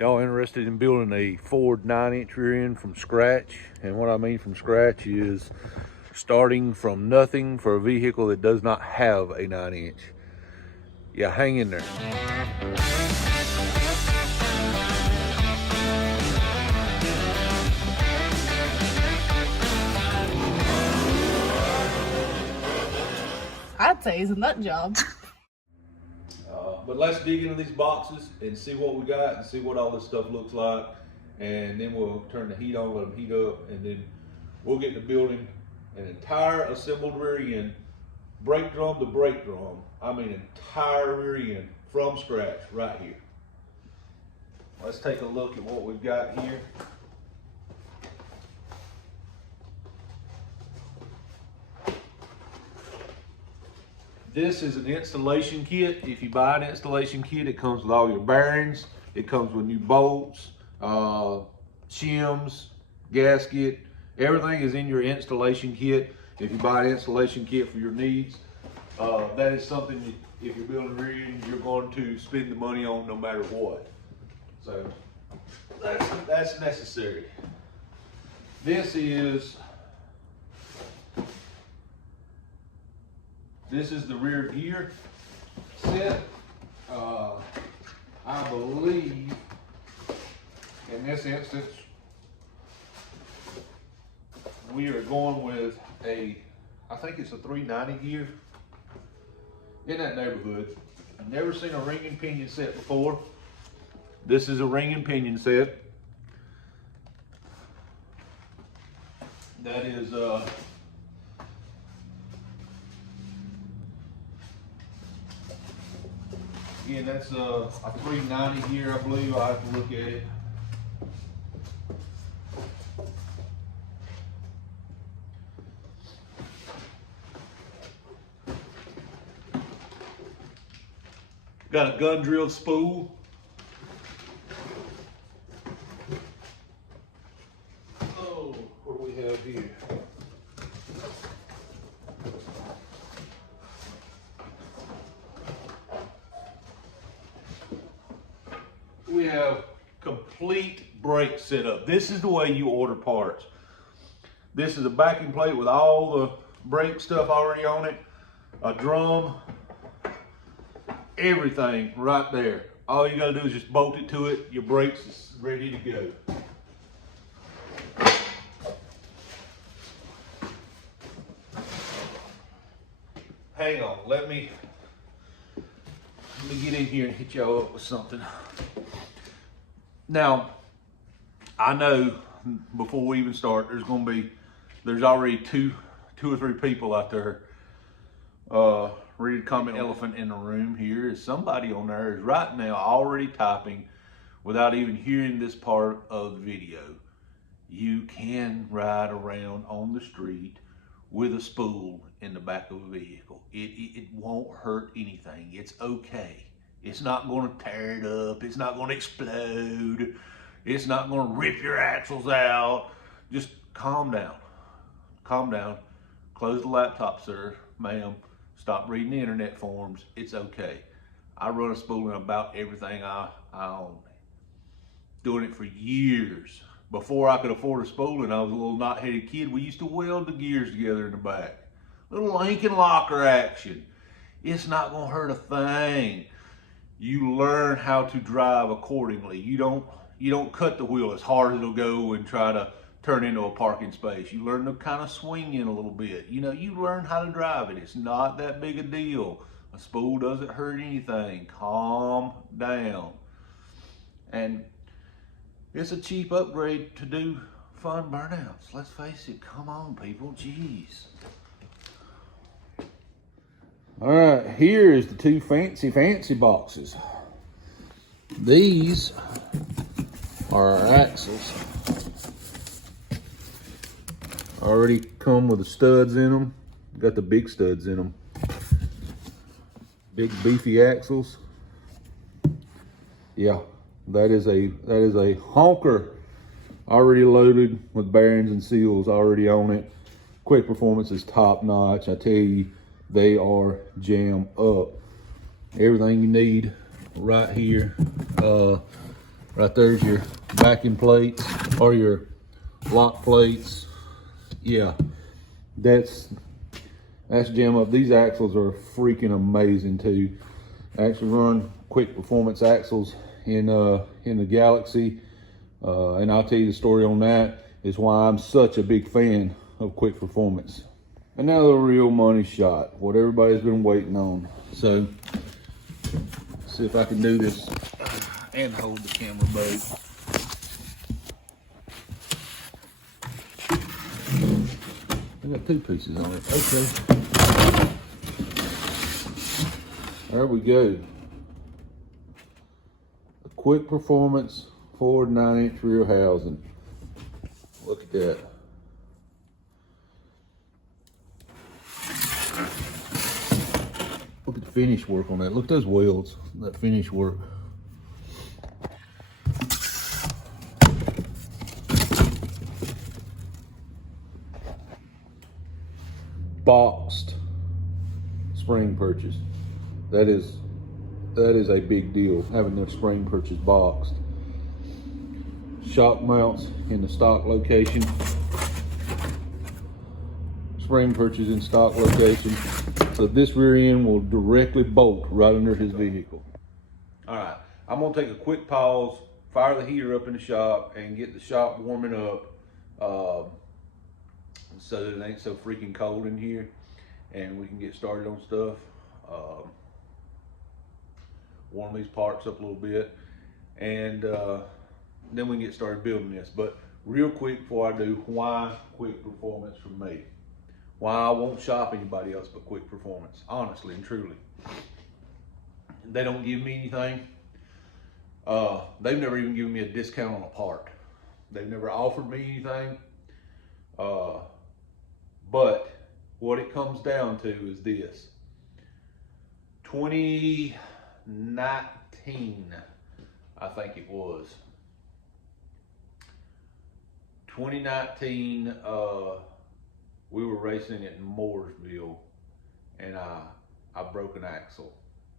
Y'all interested in building a Ford 9-inch rear end from scratch? And what I mean from scratch is starting from nothing for a vehicle that does not have a 9-inch. Yeah, hang in there. I'd say it's a nut job. But let's dig into these boxes and see what we got and see what all this stuff looks like. And then we'll turn the heat on, let them heat up, and then we'll get to building an entire assembled rear end, brake drum to brake drum. I mean entire rear end from scratch right here. Let's take a look at what we've got here. This is an installation kit. If you buy an installation kit, it comes with all your bearings. It comes with new bolts, shims, gasket. Everything is in your installation kit. If you buy an installation kit for your needs, that is something that if you're building rear end, you're going to spend the money on no matter what. So that's necessary. This is the rear gear set. I believe in this instance, we are going with I think it's a 390 gear, in that neighborhood. I've never seen a ring and pinion set before. This is a ring and pinion set. That is, again, that's a 390 here, I believe. I have to look at it. Got a gun drilled spool. Oh, what do we have here? We have complete brake setup. This is the way you order parts. This is a backing plate with all the brake stuff already on it, a drum, everything right there. All you gotta do is just bolt it to it. Your brakes is ready to go. Hang on, let me get in here and hit y'all up with something. Now, I know before we even start, there's already two or three people out there ready to comment. Elephant in the room here is somebody on there is right now already typing without even hearing this part of the video. You can ride around on the street with a spool in the back of a vehicle. It won't hurt anything. It's okay. It's not going to tear it up. It's not going to explode. It's not going to rip your axles out. Just calm down. Calm down. Close the laptop, sir, ma'am. Stop reading the internet forums. It's okay. I run a spool in about everything I own. Doing it for years. Before I could afford a spool and I was a little knot-headed kid, we used to weld the gears together in the back. Little Lincoln locker action. It's not going to hurt a thing. You learn how to drive accordingly. You don't cut the wheel as hard as it'll go and try to turn into a parking space. You learn to kind of swing in a little bit. You know, you learn how to drive it. It's not that big a deal. A spool doesn't hurt anything. Calm down. And it's a cheap upgrade to do fun burnouts. Let's face it. Come on, people. Jeez. All right, here is the two fancy boxes. These are our axles. Already come with the studs in them. Got the big studs in them. Big beefy axles. Yeah, that is a honker, already loaded with bearings and seals already on it. Quick performance is top notch. I tell you, they are jam up. Everything you need right here. Right there's your vacuum plates or your lock plates. Yeah, that's jam up. These axles are freaking amazing too. I actually run quick performance axles in the Galaxy, and I'll tell you the story on that. Is why I'm such a big fan of quick performance. And now the real money shot, what everybody's been waiting on. So, see if I can do this and hold the camera boat. I got 2 pieces on it. Okay. There we go. A quick performance Ford 9-inch rear housing. Look at that. Look at the finish work on that. Look at those wheels, that finish work. Boxed spring purchase. That is a big deal, having their spring purchase boxed. Shock mounts in the stock location. Spring purchase in stock location. So this rear end will directly bolt right under his vehicle. All right, I'm gonna take a quick pause, fire the heater up in the shop, and get the shop warming up so that it ain't so freaking cold in here, and we can get started on stuff. Warm these parts up a little bit, and then we can get started building this. But real quick before I do, why quick performance from me? Why I won't shop anybody else but quick performance, honestly and truly. They don't give me anything. They've never even given me a discount on a part. They've never offered me anything. But what it comes down to is this. 2019, I think it was. 2019, we were racing at Mooresville, and I broke an axle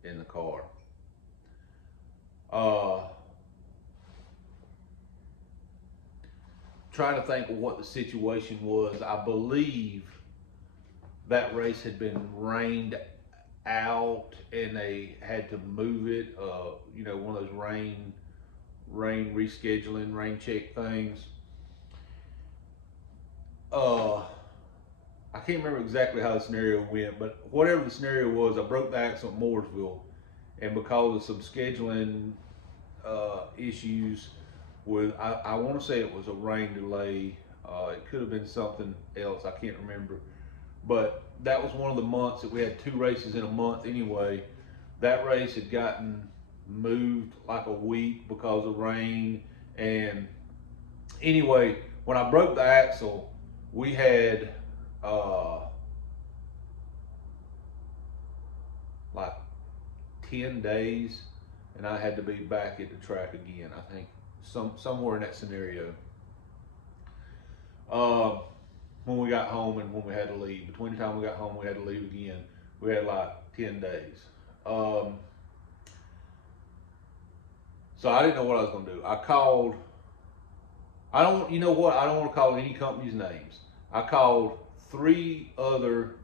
in the car. Trying to think of what the situation was. I believe that race had been rained out and they had to move it. You know, one of those rain rescheduling, rain check things. I can't remember exactly how the scenario went, but whatever the scenario was, I broke the axle at Mooresville, and because of some scheduling issues with, I want to say it was a rain delay. It could have been something else. I can't remember. But that was one of the months that we had 2 races in a month anyway. That race had gotten moved like a week because of rain. And anyway, when I broke the axle, we had like 10 days, and I had to be back at the track again. I think somewhere in that scenario. When we got home and when we had to leave, between the time we got home, we had to leave again. We had like 10 days. So I didn't know what I was gonna do. I called. You know what? I don't want to call any company's names. I called 3 other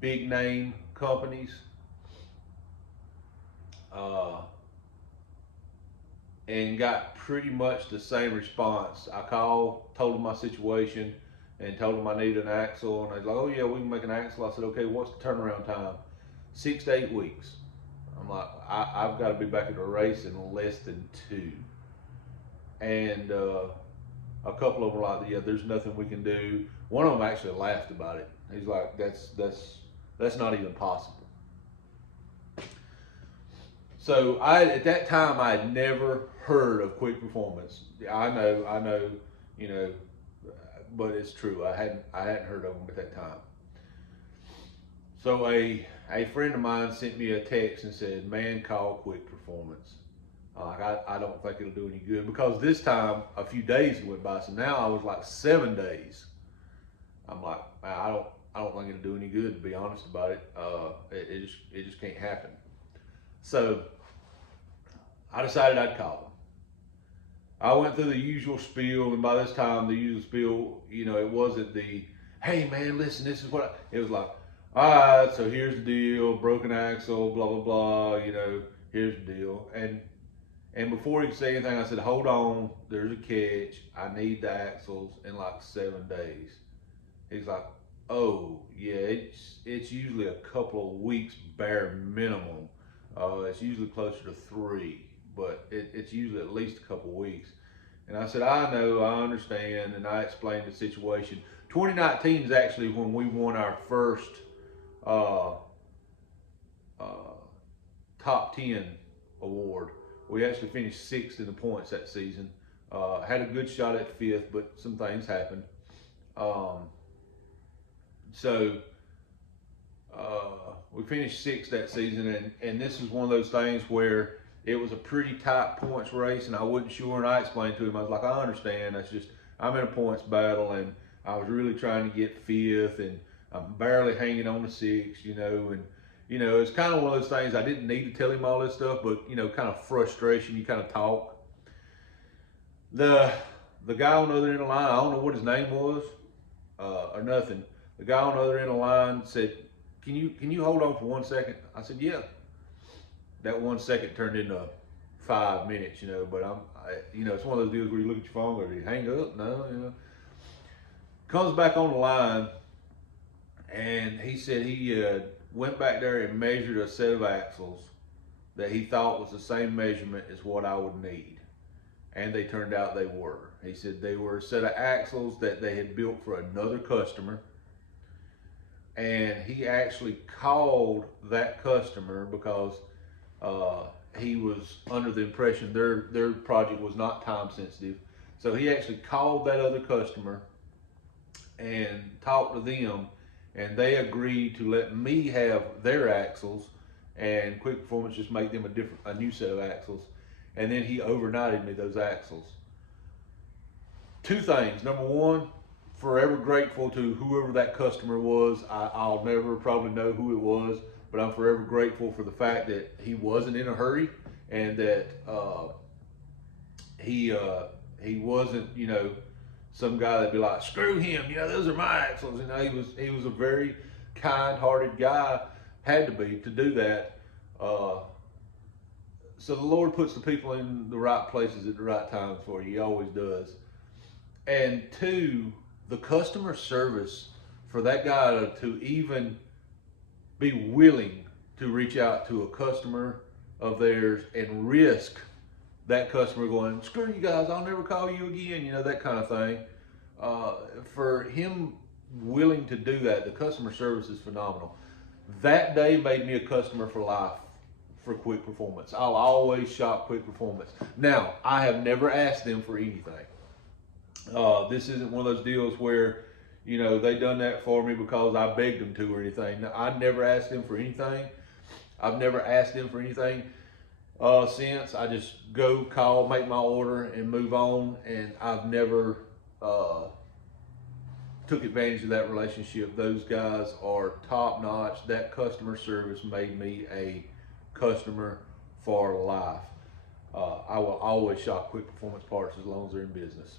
big name companies. And got pretty much the same response. I called, told them my situation, and told them I needed an axle, and they was like, "Oh yeah, we can make an axle." I said, "Okay, what's the turnaround time?" 6 to 8 weeks. I'm like, I've got to be back at the race in less than 2. And a couple of them were like, "Yeah, there's nothing we can do." One of them actually laughed about it. He's like, "That's not even possible." So at that time, I had never heard of quick performance. I know, you know, but it's true. I hadn't heard of them at that time. So a friend of mine sent me a text and said, "Man, call quick performance." I don't think it'll do any good, because this time a few days went by. So now I was like 7 days. I'm like, I don't think it'll do any good, to be honest about it. It just can't happen. So I decided I'd call him. I went through the usual spiel, and by this time, the usual spiel, you know, it wasn't the, hey man, listen, this is what it was like. All right, so here's the deal, broken axle, blah blah blah. You know, here's the deal. And before he could say anything, I said, hold on, there's a catch. I need the axles in like 7 days. He's like, oh yeah, it's usually a couple of weeks bare minimum. It's usually closer to 3, but it's usually at least a couple of weeks. And I said, I know, I understand, and I explained the situation. 2019 is actually when we won our first uh, uh, top 10 award. We actually finished 6th in the points that season. Had a good shot at 5th, but some things happened. Um, so we finished 6th that season, and this is one of those things where it was a pretty tight points race, and I wasn't sure. And I explained to him, I was like, I understand. That's just I'm in a points battle, and I was really trying to get 5th, and I'm barely hanging on to 6th, you know, and you know, it's kind of one of those things. I didn't need to tell him all this stuff, but you know, kind of frustration. You kind of talk. The guy on the other end of the line, I don't know what his name was or nothing. The guy on the other end of the line said, "Can you hold on for 1 second?" I said, "Yeah." That 1 second turned into 5 minutes, you know. But you know, it's one of those deals where you look at your phone, or do you hang up? No, you know. Comes back on the line, and he said he went back there and measured a set of axles that he thought was the same measurement as what I would need. And they turned out they were. He said they were a set of axles that they had built for another customer. And he actually called that customer because he was under the impression their project was not time sensitive. So he actually called that other customer and talked to them, and they agreed to let me have their axles, and Quick Performance just make them a new set of axles. And then he overnighted me those axles. 2 things. Number one, forever grateful to whoever that customer was. I'll never probably know who it was, but I'm forever grateful for the fact that he wasn't in a hurry, and that he wasn't, you know, some guy that'd be like, screw him, you know, those are my axles. You know, he was a very kind-hearted guy, had to be, to do that. So the Lord puts the people in the right places at the right times for you. He always does. And 2, the customer service for that guy to even be willing to reach out to a customer of theirs and risk that customer going, screw you guys, I'll never call you again, you know, that kind of thing. For him willing to do that, the customer service is phenomenal. That day made me a customer for life for Quick Performance. I'll always shop Quick Performance. Now, I have never asked them for anything. This isn't one of those deals where, you know, they done that for me because I begged them to or anything. I never asked them for anything. I've never asked them for anything since. I just go, call, make my order, and move on. And I've never took advantage of that relationship. Those guys are top notch. That customer service made me a customer for life. I will always shop Quick Performance parts as long as they're in business.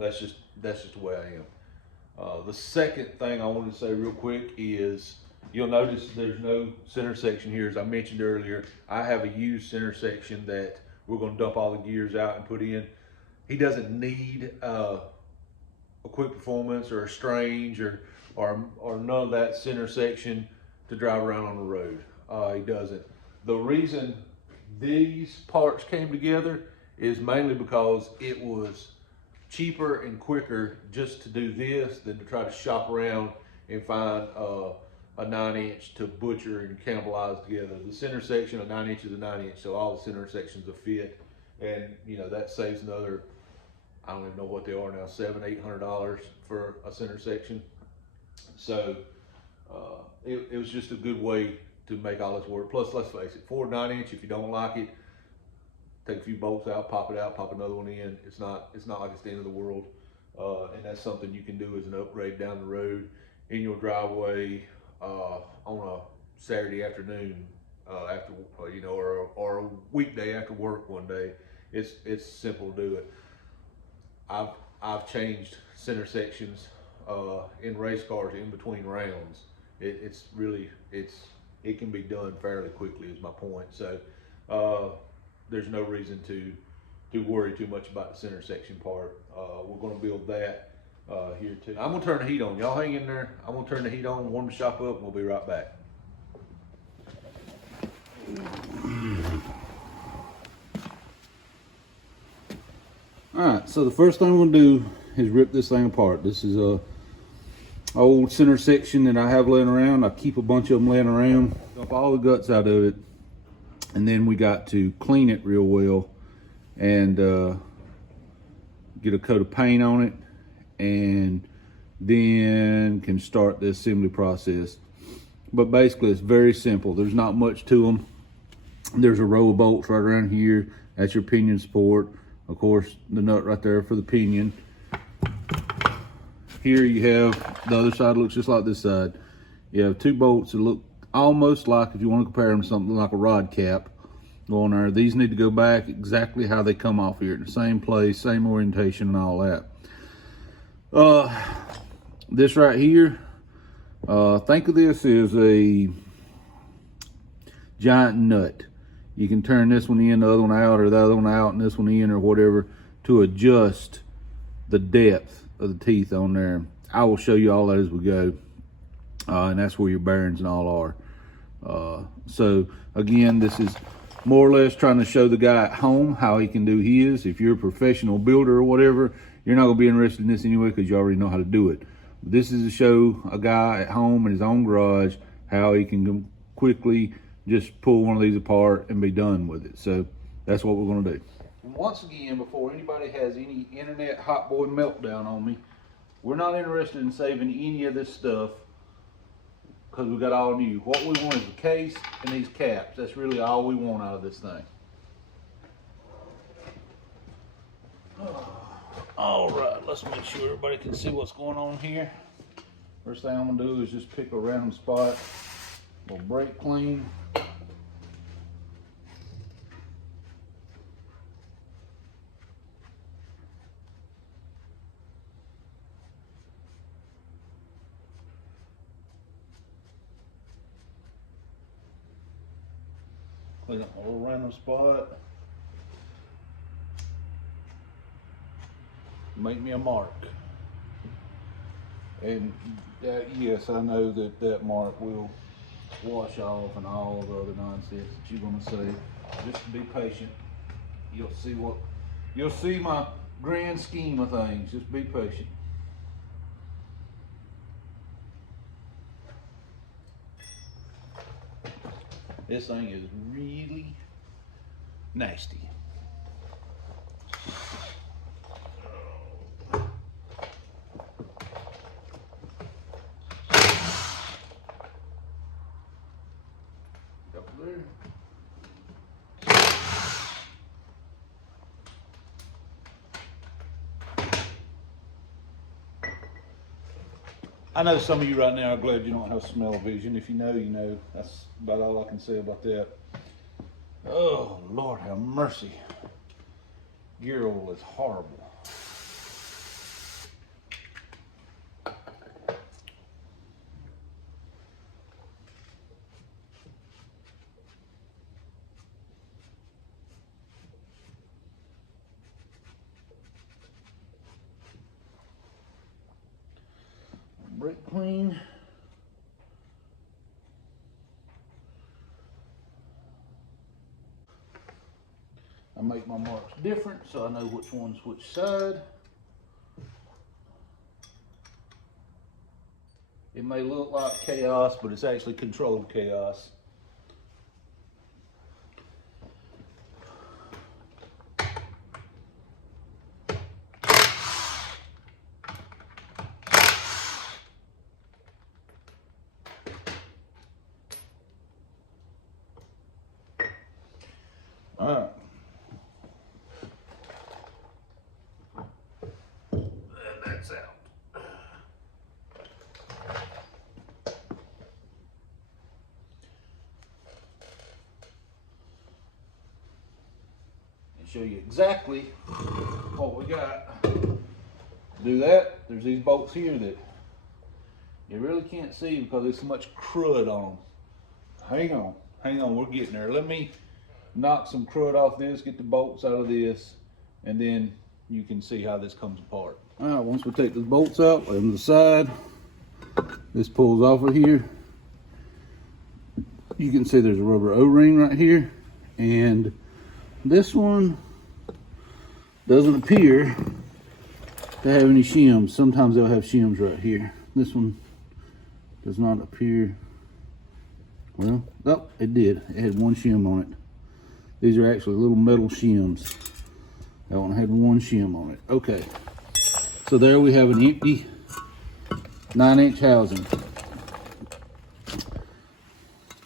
That's just the way I am. The second thing I wanted to say real quick is, you'll notice there's no center section here. As I mentioned earlier, I have a used center section that we're going to dump all the gears out and put in. He doesn't need a Quick Performance or a Strange or none of that center section to drive around on the road. He doesn't. The reason these parts came together is mainly because it was cheaper and quicker just to do this than to try to shop around and find a 9-inch to butcher and cannibalize together. The center section, a 9-inch is a 9-inch, so all the center sections will fit, and you know that saves another, I don't even know what they are now, $700-800 for a center section. So it was just a good way to make all this work. Plus, let's face it, for a 9-inch, if you don't like it, take a few bolts out, pop it out, pop another one in. It's not like it's the end of the world. And that's something you can do as an upgrade down the road in your driveway on a Saturday afternoon. after you know, or a weekday after work one day. It's simple to do it. I've changed center sections in race cars in between rounds. It's really it can be done fairly quickly is my point. So there's no reason to worry too much about the center section part. We're going to build that here too. I'm gonna turn the heat on. Y'all hang in there. I'm gonna turn the heat on, warm the shop up, and we'll be right back. Alright, so the first thing we're gonna do is rip this thing apart. This is a old center section that I have laying around. I keep a bunch of them laying around. Dump all the guts out of it, and then we got to clean it real well and get a coat of paint on it, and then can start the assembly process. But basically it's very simple. There's not much to them. There's a row of bolts right around here. That's your pinion support. Of course, the nut right there for the pinion. Here you have, the other side looks just like this side. You have two bolts that look almost like, if you want to compare them to something like a rod cap, go on there. These need to go back exactly how they come off here, in the same place, same orientation and all that. This right here, think of this as a giant nut. You can turn this one in, the other one out, or the other one out and this one in, or whatever, to adjust the depth of the teeth on there. I will show you all that as we go, and that's where your bearings and all are. So again, this is more or less trying to show the guy at home how he can do his. If you're a professional builder or whatever, you're not gonna be interested in this anyway because you already know how to do it. This is to show a guy at home in his own garage how he can quickly just pull one of these apart and be done with it. So that's what we're gonna do. And once again, before anybody has any internet hot boy meltdown on me, we're not interested in saving any of this stuff because we got all new. What we want is the case and these caps. That's really all we want out of this thing. All right, let's make sure everybody can see what's going on here. First thing I'm gonna do is just pick a random spot. We'll brake clean. Clean up a little random spot. Make me a mark. And that, yes, I know that that mark will wash off and all the other nonsense that you're gonna say. Just be patient. You'll see my grand scheme of things. Just be patient. This thing is really nasty. Up there. I know some of you right now are glad you don't have smell-o-vision. If you know, you know. That's about all I can say about that. Oh, Lord have mercy. Gear oil is horrible. Brake clean. I make my marks different so I know which one's which side. It may look like chaos, but it's actually controlled chaos. All right. And that's out. and show you exactly what we got. To do that, there's these bolts here that you really can't see because there's so much crud on them. Hang on, we're getting there. Let me knock some crud off this, get the bolts out of this, and then you can see how this comes apart. All right, once we take the bolts out, lay them to the side. This pulls off of here. You can see there's a rubber O-ring right here, and this one doesn't appear to have any shims. Sometimes they'll have shims right here. This one does not appear. Well, oh, it did. It had one shim on it. These are actually little metal shims. That one had one shim on it. Okay, so there we have an empty 9-inch housing.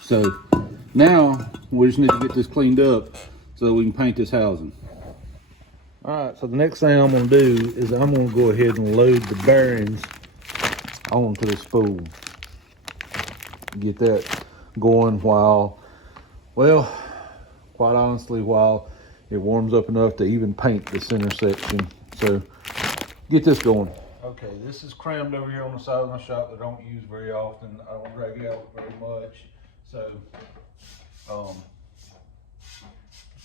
So now we just need to get this cleaned up so we can paint this housing. All right, so the next thing I'm gonna do is I'm gonna go ahead and load the bearings onto the spool. Get that going while, well, quite honestly, while it warms up enough to even paint the center section. So get this going. Okay, this is crammed over here on the side of my shop that I don't use very often. I don't drag it out very much. So,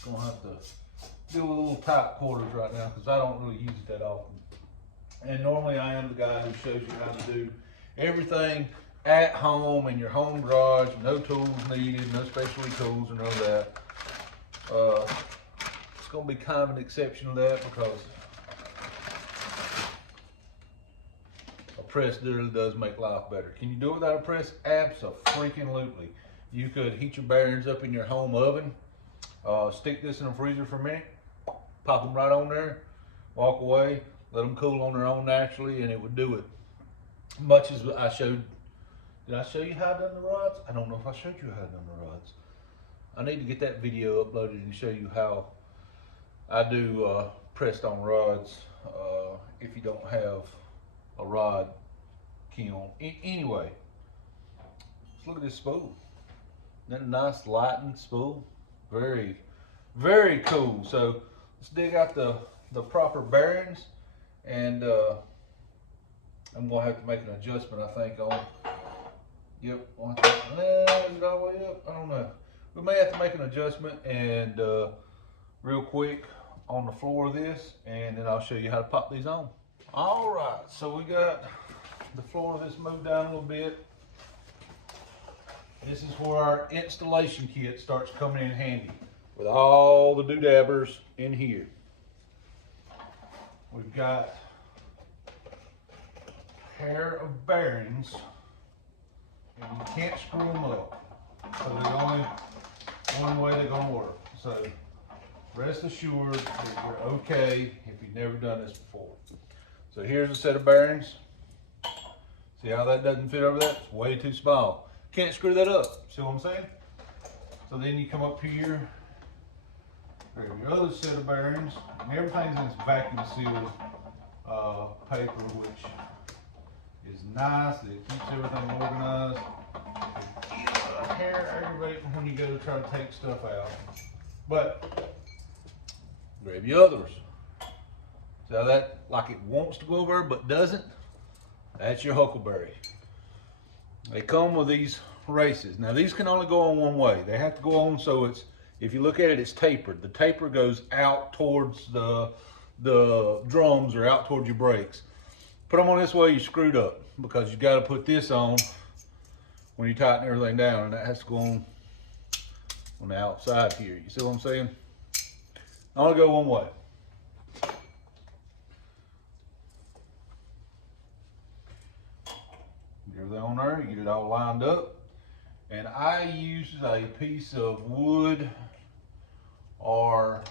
gonna have to do a little tight quarters right now because I don't really use it that often. And normally I am the guy who shows you how to do everything at home in your home garage. No tools needed, no specialty tools or none of that. It's gonna be kind of an exception to that because a press really does make life better. Can you do it without a press? Abso-freaking-lutely. You could heat your bearings up in your home oven, stick this in a freezer for a minute, pop them right on there, walk away, let them cool on their own naturally, and it would do it. Much as I showed. Did I show you how I done the rods? I don't know if I showed you how I done the rods. I need to get that video uploaded and show you how I do pressed on rods if you don't have a rod kiln. Anyway, let's look at this spool. Isn't that a nice lightened spool? Very, very cool. So let's dig out the proper bearings, and I'm gonna have to make an adjustment, I think, on. Yep, is it all the way up? I don't know. We may have to make an adjustment and real quick on the floor of this, and then I'll show you how to pop these on. All right, so we got the floor of this moved down a little bit. This is where our installation kit starts coming in handy with all the doodabbers in here. We've got a pair of bearings, and you can't screw them up. So there's only one way they're gonna work. So rest assured that you're okay if you've never done this before. So here's a set of bearings. See how that doesn't fit over there? It's way too small. Can't screw that up. See what I'm saying? So then you come up here, grab your other set of bearings, and everything's in this vacuum sealed paper, which is nice. It keeps everything organized. It's hair aggravating when you go to try to take stuff out. But grab your others. See how that, like it wants to go over but doesn't? That's your huckleberry. They come with these races. Now these can only go on one way. They have to go on so it's, if you look at it, it's tapered. The taper goes out towards the drums or out towards your brakes. Put them on this way, you're screwed up because you got to put this on when you tighten everything down, and that has to go on the outside here. You see what I'm saying? I only go one way. Get everything on there, you get it all lined up. And I use a piece of wood or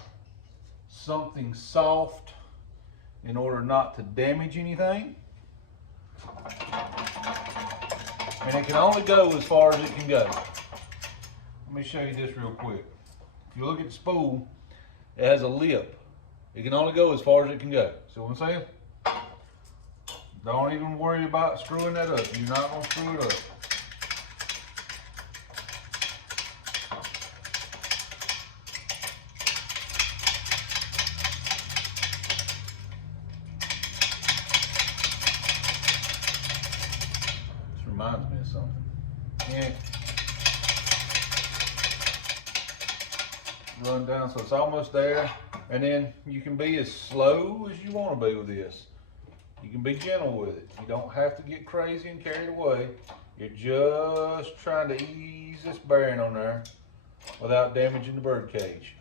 something soft in order not to damage anything. And it can only go as far as it can go. Let me show you this real quick. If you look at the spool, it has a lip. It can only go as far as it can go. See what I'm saying? Don't even worry about screwing that up. You're not going to screw it up. down so it's almost there. And then you can be as slow as you want to be with this. You can be gentle with it. You don't have to get crazy and carried away. You're just trying to ease this bearing on there without damaging the bird cage.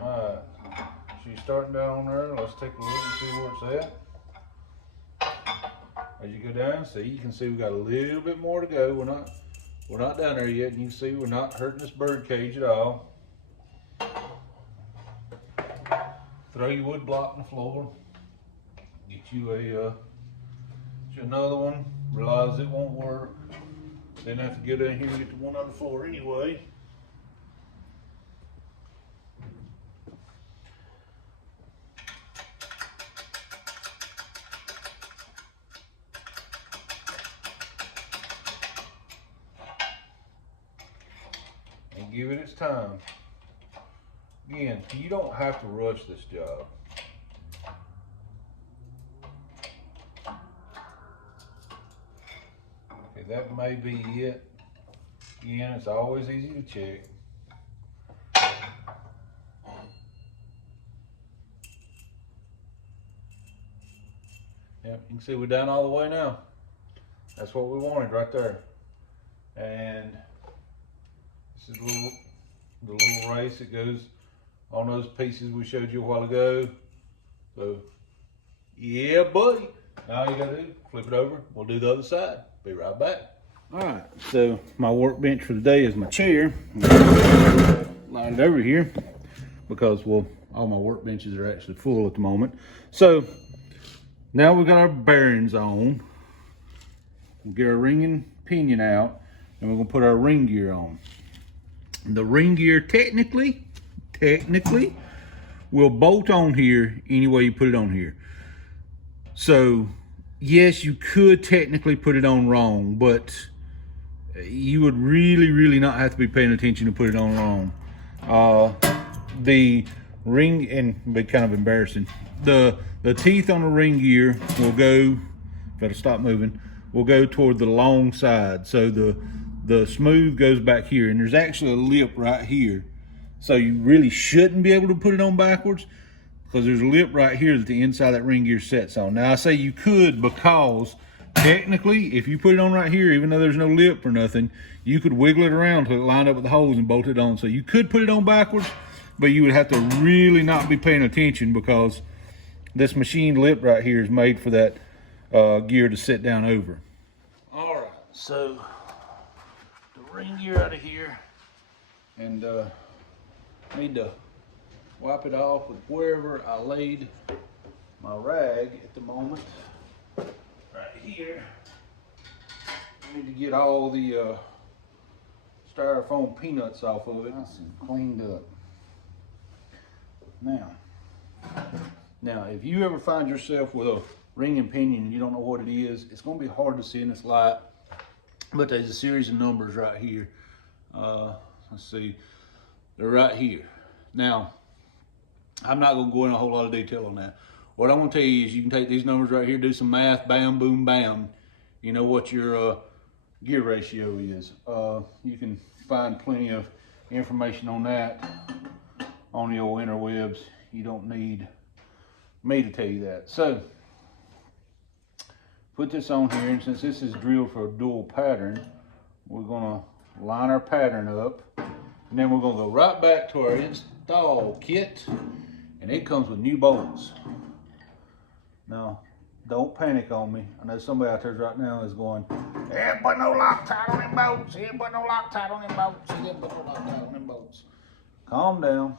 Alright, she's starting down on there. Let's take a look and see where it's at. As you go down, see, you can see we got a little bit more to go. We're not down there yet, and you can see we're not hurting this bird cage at all. Throw your wood block on the floor. Get you another one. Realize it won't work. Then have to go down here and get the one on the floor anyway. And give it its time. Again, you don't have to rush this job. Okay, that may be it. Again, it's always easy to check. Yep, you can see we're down all the way now. That's what we wanted right there. And this is the little race that goes on those pieces we showed you a while ago. So, yeah, buddy. Now all you gotta do, flip it over. We'll do the other side. Be right back. All right, so my workbench for the day is my chair. Line it over here because, well, all my workbenches are actually full at the moment. So now we've got our bearings on. We'll get our ring and pinion out, and we're gonna put our ring gear on. The ring gear technically will bolt on here any way you put it on here. So yes, you could technically put it on wrong, but you would really not have to be paying attention to put it on wrong. The ring, and it'd be kind of embarrassing, the teeth on the ring gear will go, if it'll stop moving, will go toward the long side. So the smooth goes back here, and there's actually a lip right here. So you really shouldn't be able to put it on backwards because there's a lip right here that the inside of that ring gear sets on. Now I say you could because technically if you put it on right here, even though there's no lip or nothing, you could wiggle it around till it lined up with the holes and bolt it on. So you could put it on backwards, but you would have to really not be paying attention because this machined lip right here is made for that gear to sit down over. All right, so the ring gear out of here, and need to wipe it off with wherever I laid my rag at the moment. Right here. I need to get all the styrofoam peanuts off of it. Nice and cleaned up. Now, if you ever find yourself with a ring and pinion and you don't know what it is, it's going to be hard to see in this light. But there's a series of numbers right here. Let's see. They're right here. Now, I'm not going to go into a whole lot of detail on that. What I'm going to tell you is you can take these numbers right here, do some math, bam, boom, bam. You know what your gear ratio is. You can find plenty of information on that on the old interwebs. You don't need me to tell you that. So, put this on here, and since this is drilled for a dual pattern, we're going to line our pattern up. And then we're going to go right back to our install kit, and it comes with new bolts. Now, don't panic on me. I know somebody out there right now is going, he didn't put no Loctite on them bolts. He didn't put no Loctite on them bolts. He didn't put no Loctite on them bolts. Calm down.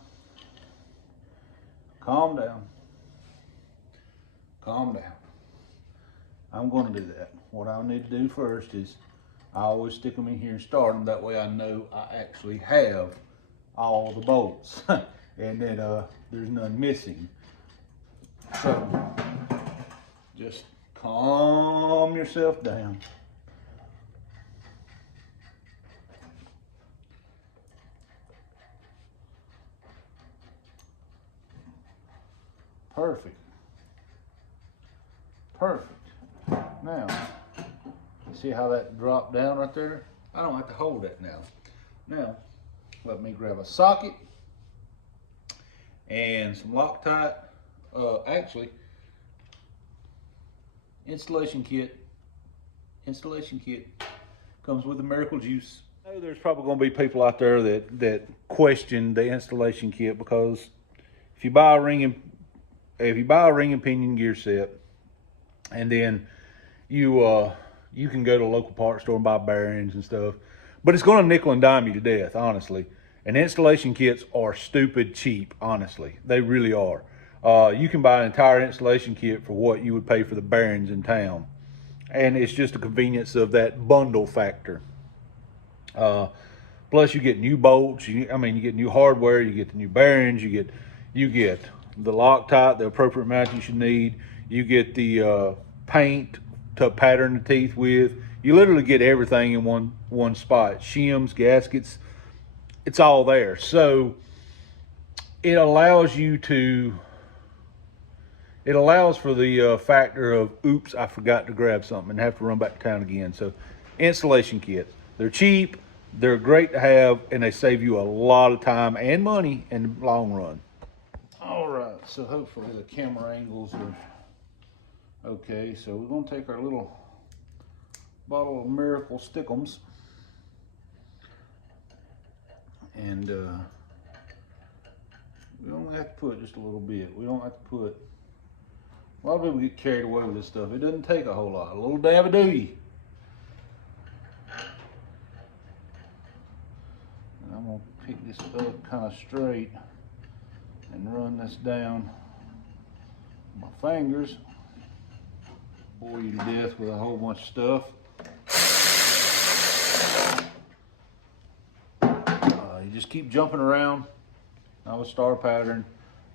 Calm down. Calm down. I'm going to do that. What I need to do first is I always stick them in here and start them. That way I know I actually have all the bolts and that there's none missing. So just calm yourself down. Perfect. Perfect. Now, see how that dropped down right there? I don't have to hold that now. Now, let me grab a socket and some Loctite. Actually, installation kit. Installation kit comes with a miracle juice. I know there's probably going to be people out there that question the installation kit, because if you buy a ring and pinion gear set, and then you can go to a local parts store and buy bearings and stuff, but it's going to nickel and dime you to death, honestly. And installation kits are stupid cheap, honestly. They really are. You can buy an entire installation kit for what you would pay for the bearings in town. And it's just a convenience of that bundle factor. Plus you get new bolts, you get new hardware, you get the new bearings, you get the Loctite, the appropriate amount you should need. You get the paint to pattern the teeth with. You literally get everything in one spot. Shims, gaskets, it's all there. So it allows for the factor of, oops, I forgot to grab something, and have to run back to town again. So installation kits, they're cheap, they're great to have, and they save you a lot of time and money in the long run. All right, so hopefully the camera angles are okay. So we're gonna take our little bottle of Miracle Stick'ems, and we only have to put just a little bit. We don't have to put, a lot of people get carried away with this stuff. It doesn't take a whole lot. A little dab of duty. And I'm gonna pick this up kind of straight and run this down my fingers. Bore you to death with a whole bunch of stuff. You just keep jumping around. I was star pattern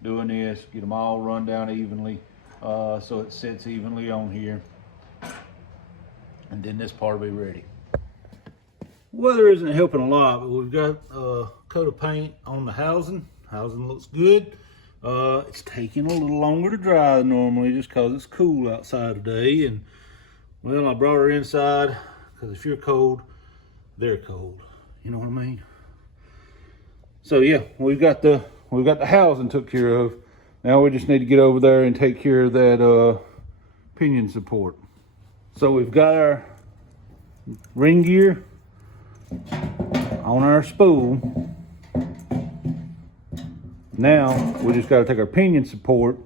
doing this, get them all run down evenly, so it sits evenly on here, and then this part will be ready. Weather isn't helping a lot, but we've got a coat of paint on the housing. Housing looks good. It's taking a little longer to dry than normally, just because it's cool outside today. And well, I brought her inside because if you're cold, they're cold. You know what I mean? So yeah, we've got the housing took care of. Now we just need to get over there and take care of that pinion support. So we've got our ring gear on our spool. Now we just got to take our pinion support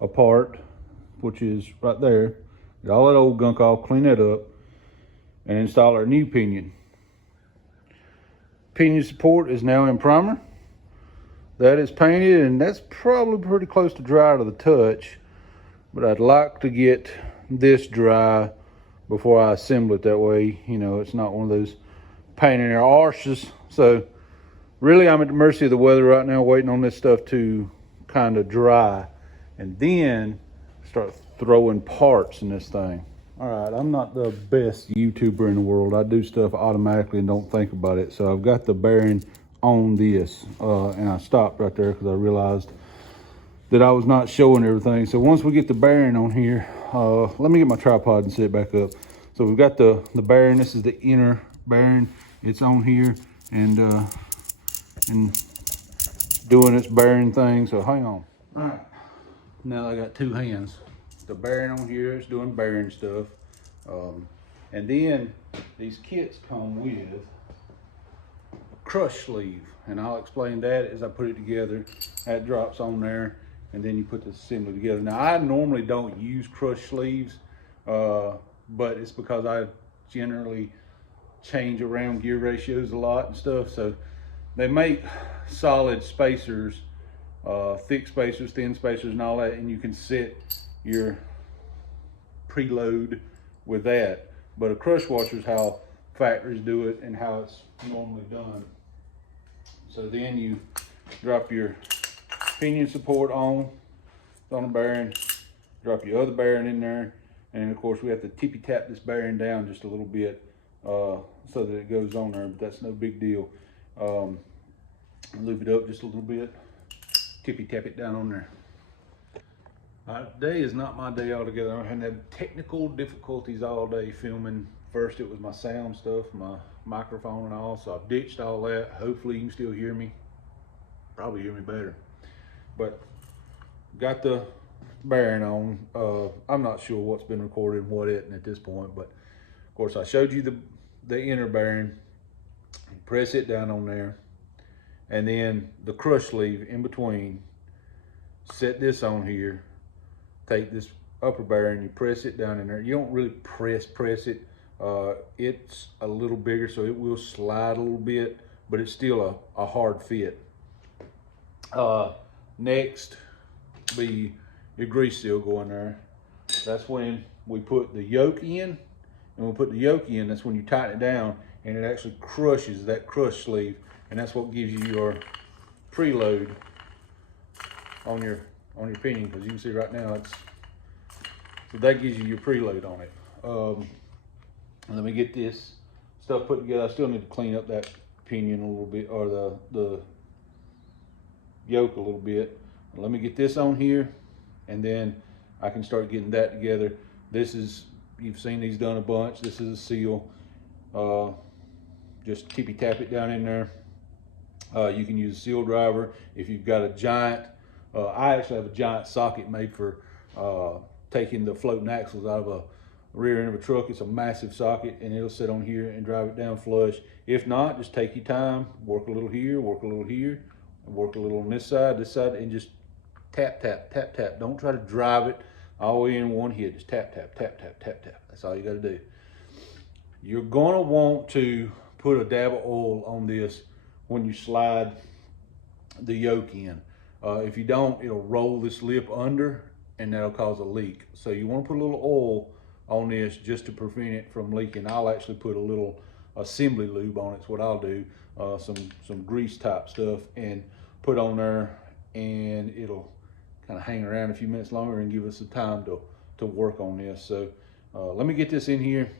apart, which is right there. Get all that old gunk off, clean that up, and install our new pinion. Pinion support is now in primer. That is painted, and that's probably pretty close to dry to the touch, but I'd like to get this dry before I assemble it. That way, you know, it's not one of those pain in the arses. So really, I'm at the mercy of the weather right now, waiting on this stuff to kind of dry, and then start throwing parts in this thing. All right, I'm not the best YouTuber in the world. I do stuff automatically and don't think about it. So I've got the bearing on this, and I stopped right there because I realized that I was not showing everything. So once we get the bearing on here, let me get my tripod and set it back up. So we've got the bearing. This is the inner bearing. It's on here and doing its bearing thing. So hang on. All right, now I got two hands. The bearing on here is doing bearing stuff, and then these kits come with a crush sleeve, and I'll explain that as I put it together. That drops on there, and then you put the assembly together. Now I normally don't use crush sleeves, but it's because I generally change around gear ratios a lot and stuff. So they make solid spacers, thick spacers, thin spacers, and all that, and you can set your preload with that. But a crush washer is how factories do it and how it's normally done. So then you drop your pinion support on the bearing, drop your other bearing in there, and of course we have to tippy tap this bearing down just a little bit so that it goes on there, but that's no big deal. Loop it up just a little bit, tippy tap it down on there. Today is not my day altogether. I had technical difficulties all day filming. First it was my sound stuff, my microphone and all, so I've ditched all that. Hopefully you can still hear me. Probably hear me better. But got the bearing on. I'm not sure what's been recorded and what isn't at this point, but of course I showed you the inner bearing. Press it down on there, and then the crush sleeve in between. Set this on here. Take this upper bearing, you press it down in there. You don't really press it. It's a little bigger, so it will slide a little bit, but it's still a hard fit. Next be your grease seal going there. That's when we put the yoke in, and we'll put the yoke in, that's when you tighten it down and it actually crushes that crush sleeve, and that's what gives you your preload on your pinion, because you can see right now so that gives you your preload on it. Let me get this stuff put together. I still need to clean up that pinion a little bit, or the yoke a little bit. Let me get this on here, and then I can start getting that together. This is, you've seen these done a bunch. This is a seal. Just tippy tap it down in there. You can use a seal driver if you've got a giant. I actually have a giant socket made for taking the floating axles out of a rear end of a truck. It's a massive socket, and it'll sit on here and drive it down flush. If not, just take your time, work a little here, work a little here, and work a little on this side, and just tap, tap, tap, tap. Don't try to drive it all the way in one hit. Just tap, tap, tap, tap, tap, tap. That's all you got to do. You're gonna want to put a dab of oil on this when you slide the yoke in. If you don't, it'll roll this lip under, and that'll cause a leak. So you want to put a little oil on this just to prevent it from leaking. I'll actually put a little assembly lube on it. It's what I'll do. Some grease type stuff, and put on there, and it'll kind of hang around a few minutes longer and give us the time to work on this. So let me get this in here.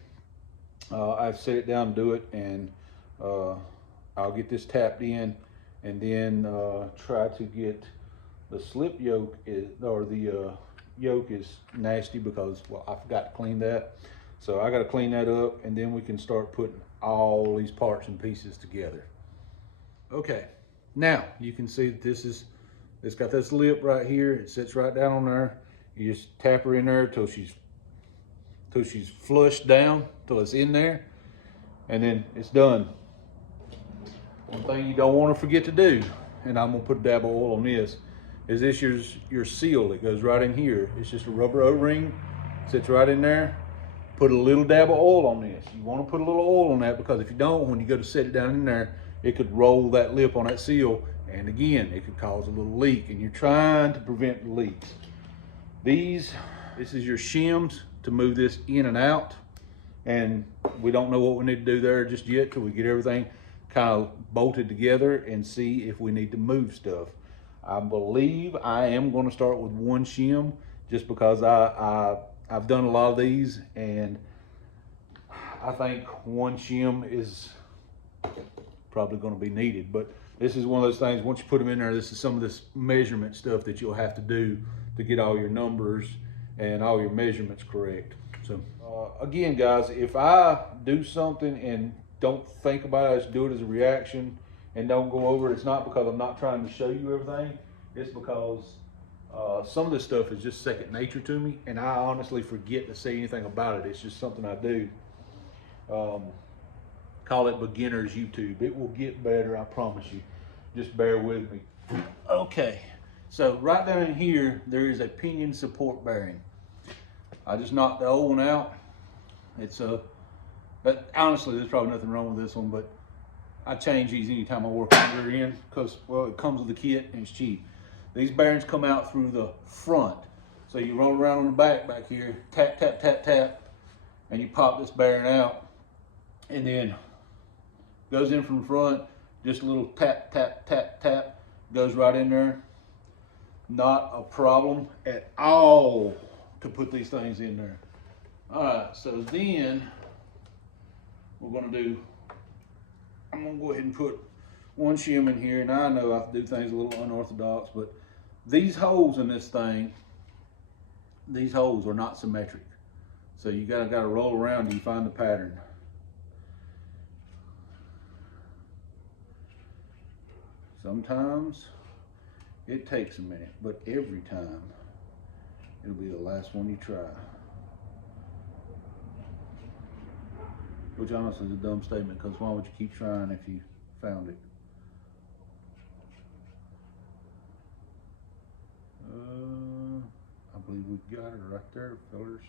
I've set it down to do it, and I'll get this tapped in, and then try to get the slip yoke yoke is nasty because, well, I forgot to clean that. So I got to clean that up, and then we can start putting all these parts and pieces together. Okay, now you can see that it's got this lip right here. It sits right down on there. You just tap her in there till she's flushed down, till it's in there, and then it's done. One thing you don't want to forget to do, and I'm gonna put a dab of oil on this, is this your seal that goes right in here. It's just a rubber O-ring, sits right in there. Put a little dab of oil on this. You want to put a little oil on that, because if you don't, when you go to set it down in there, it could roll that lip on that seal, and again, it could cause a little leak, and you're trying to prevent the leaks. This is your shims to move this in and out, and we don't know what we need to do there just yet till we get everything kind of bolted together and see if we need to move stuff. I believe I am going to start with one shim, just because I've done a lot of these, and I think one shim is probably going to be needed. But this is one of those things, once you put them in there, this is some of this measurement stuff that you'll have to do to get all your numbers and all your measurements correct. So again, guys, if I do something and don't think about it, I just do it as a reaction and don't go over it, it's not because I'm not trying to show you everything. It's because some of this stuff is just second nature to me, and I honestly forget to say anything about it. It's just something I do. Call it beginner's YouTube. It will get better, I promise you. Just bear with me. Okay, so right down in here, there is a pinion support bearing. I just knocked the old one out. But honestly, there's probably nothing wrong with this one, but I change these anytime I work on the rear end, because, well, it comes with the kit and it's cheap. These bearings come out through the front. So you roll around on the back here, tap, tap, tap, tap, and you pop this bearing out, and then goes in from the front, just a little tap, tap, tap, tap, goes right in there. Not a problem at all to put these things in there. All right, so then we're gonna do, I'm gonna go ahead and put one shim in here. Now I know I do things a little unorthodox, but these holes in this thing, these holes are not symmetric. So you gotta roll around till you find the pattern. Sometimes it takes a minute, but every time it'll be the last one you try. Which honestly is a dumb statement, because why would you keep trying if you found it? I believe we got it right there, fellas.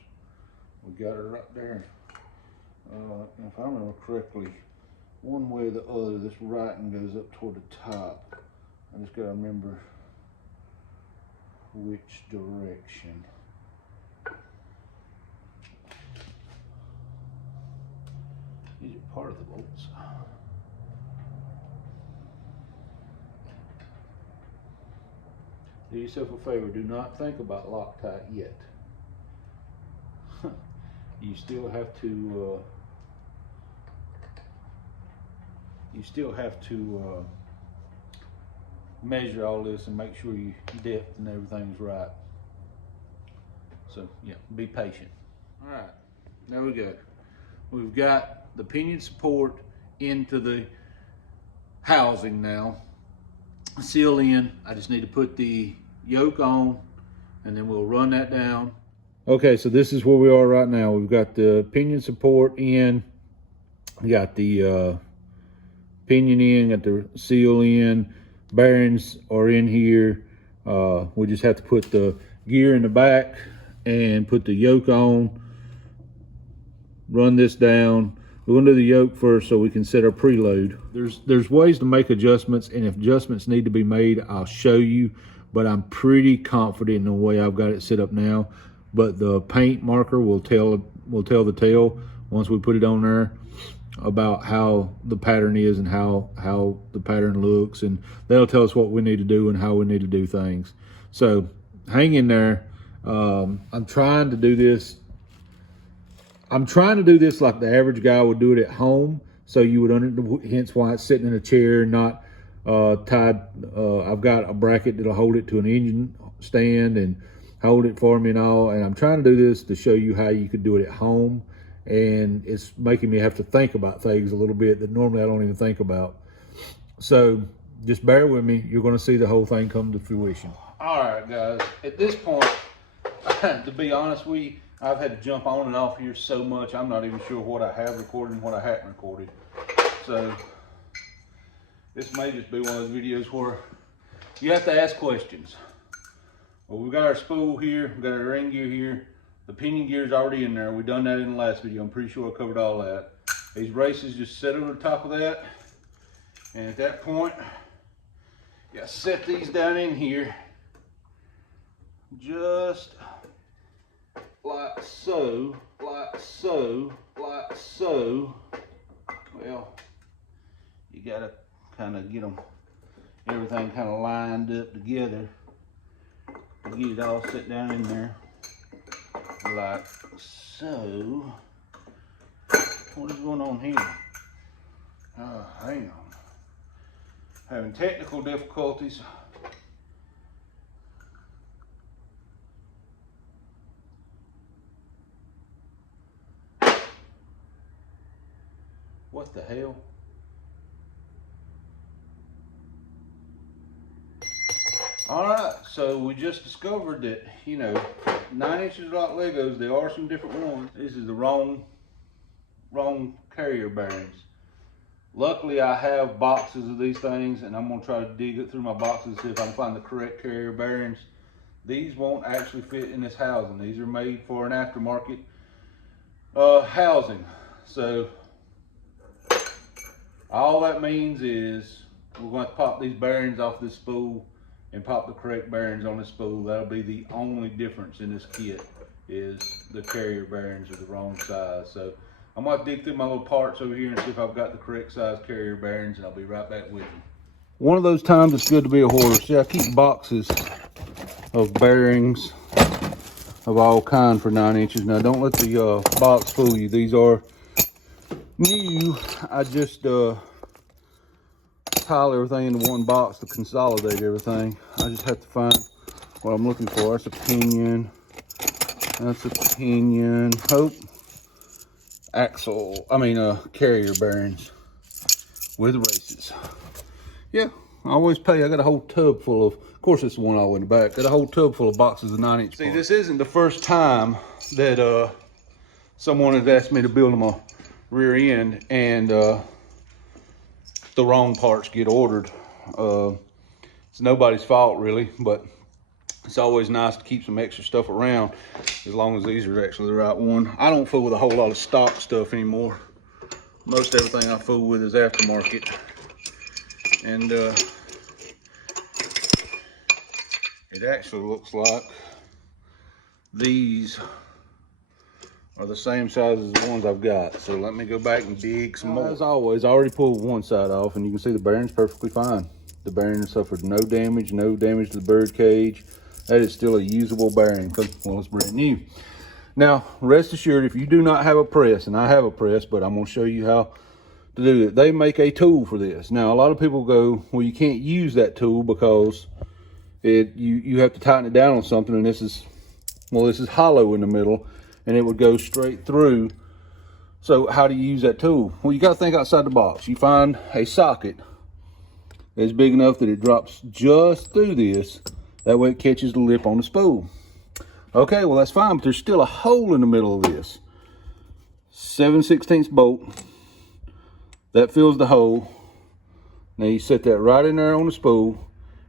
We got it right there. If I remember correctly, one way or the other, this writing goes up toward the top. I just gotta remember which direction. These are part of the bolts. Do yourself a favor, do not think about Loctite yet. You still have to measure all this and make sure your depth and everything's right. So yeah, be patient. All right, there we go. We've got the pinion support into the housing now. Seal in. I just need to put the yoke on, and then we'll run that down. Okay, so this is where we are right now. We've got the pinion support in. We got the pinion in, got the seal in. Bearings are in here. We just have to put the gear in the back and put the yoke on. Run this down. We're gonna do the yoke first so we can set our preload. There's ways to make adjustments, and if adjustments need to be made, I'll show you, but I'm pretty confident in the way I've got it set up now. But the paint marker will tell the tale once we put it on there about how the pattern is and how the pattern looks, and that'll tell us what we need to do and how we need to do things. So hang in there. I'm trying to do this like the average guy would do it at home. So you would hence why it's sitting in a chair, not tied. I've got a bracket that'll hold it to an engine stand and hold it for me and all. And I'm trying to do this to show you how you could do it at home. And it's making me have to think about things a little bit that normally I don't even think about. So just bear with me. You're going to see the whole thing come to fruition. All right, guys. At this point, to be honest with you, I've had to jump on and off here so much, I'm not even sure what I have recorded and what I haven't recorded. So this may just be one of those videos where you have to ask questions. Well, we've got our spool here, we've got our ring gear here. The pinion gear is already in there. We've done that in the last video. I'm pretty sure I covered all that. These races just sit over the top of that. And at that point, you gotta set these down in here. Just like so, like so, like so. Well, you gotta kind of get them, everything kind of lined up together to get it all set down in there. Like so. What is going on here? Hang on. Having technical difficulties. What the hell? All right, so we just discovered that, 9 inches like Legos, there are some different ones. This is the wrong carrier bearings. Luckily, I have boxes of these things, and I'm gonna try to dig it through my boxes to see if I can find the correct carrier bearings. These won't actually fit in this housing. These are made for an aftermarket housing. So all that means is we're going to pop these bearings off this spool and pop the correct bearings on this spool. That'll be the only difference in this kit, is the carrier bearings are the wrong size. So I'm going to dig through my little parts over here and see if I've got the correct size carrier bearings, and I'll be right back with you. One of those times it's good to be a hoarder. See, I keep boxes of bearings of all kind for 9 inches. Now don't let the box fool you. These are new. I just pile everything into one box to consolidate everything. I just have to find what I'm looking for. That's a pinion. That's a pinion. Carrier bearings with races. Yeah, I always pay. I got a whole tub full of course it's the one all in the back. Got a whole tub full of boxes of 9-inch. See, this isn't the first time that someone has asked me to build them a rear end and the wrong parts get ordered. It's nobody's fault really, but it's always nice to keep some extra stuff around as long as these are actually the right one. I don't fool with a whole lot of stock stuff anymore. Most everything I fool with is aftermarket. And it actually looks like these are the same size as the ones I've got. So let me go back and dig some more. As always, I already pulled one side off and you can see the bearing's perfectly fine. The bearing suffered no damage to the bird cage. That is still a usable bearing, well, it's brand new. Now, rest assured, if you do not have a press, and I have a press, but I'm gonna show you how to do it. They make a tool for this. Now, a lot of people go, well, you can't use that tool because you have to tighten it down on something, and this is hollow in the middle, and it would go straight through. So how do you use that tool? Well, you got to think outside the box. You find a socket that's big enough that it drops just through this. That way it catches the lip on the spool. Okay, well that's fine, but there's still a hole in the middle of this. 7/16 bolt. That fills the hole. Now you set that right in there on the spool,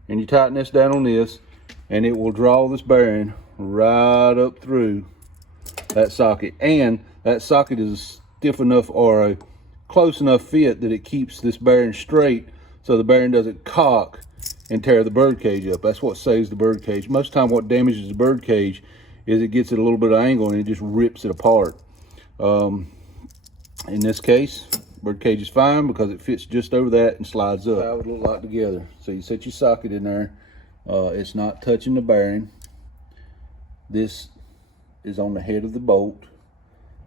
and you tighten this down on this, and it will draw this bearing right up through that socket. And that socket is stiff enough or a close enough fit that it keeps this bearing straight so the bearing doesn't cock and tear the bird cage up. That's what saves the bird cage. Most of the time what damages the bird cage is it gets it a little bit of angle and it just rips it apart. In this case, bird cage is fine because it fits just over that and slides up. How it would look like together. So you set your socket in there. It's not touching the bearing. This is on the head of the bolt.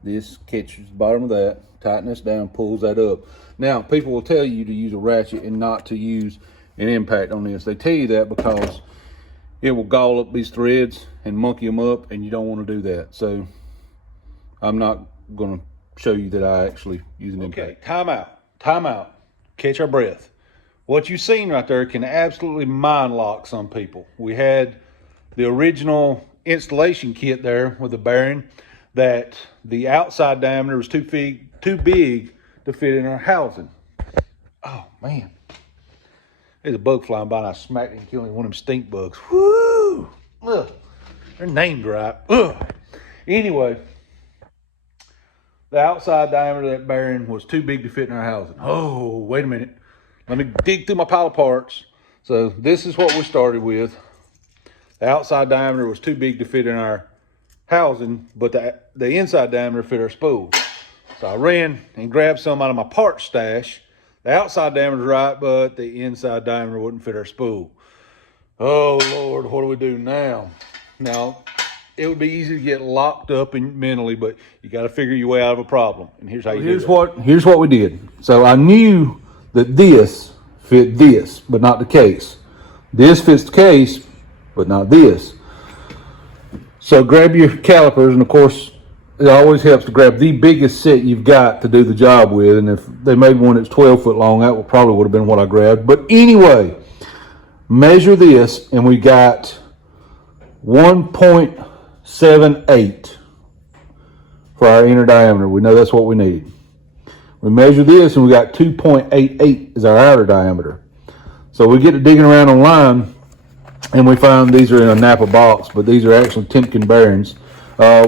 This catches the bottom of that, tighten this down, pulls that up. Now, people will tell you to use a ratchet and not to use an impact on this. They tell you that because it will gall up these threads and monkey them up, and you don't want to do that. So I'm not going to show you that I actually use an impact. Okay, time out, catch our breath. What you've seen right there can absolutely mind lock some people. We had the original installation kit there with the bearing that the outside diameter was too big to fit in our housing. Oh man, there's a bug flying by and I smacked it and killed one of them stink bugs. Woo! Ugh. They're named right. Ugh. Anyway, the outside diameter of that bearing was too big to fit in our housing. Oh, wait a minute. Let me dig through my pile of parts. So this is what we started with. The outside diameter was too big to fit in our housing, but the inside diameter fit our spool. So I ran and grabbed some out of my parts stash. The outside diameter's right, but the inside diameter wouldn't fit our spool. Oh Lord, what do we do now? Now, it would be easy to get locked up mentally, but you got to figure your way out of a problem. And here's how you do it. Here's what we did. So I knew that this fit this, but not the case. This fits the case, but not this. So grab your calipers, and of course, it always helps to grab the biggest set you've got to do the job with. And if they made one that's 12 foot long, that probably would have been what I grabbed. But anyway, measure this, and we got 1.78 for our inner diameter. We know that's what we need. We measure this, and we got 2.88 as our outer diameter. So we get to digging around online, and we find these are in a Napa box, but these are actually Timken bearings.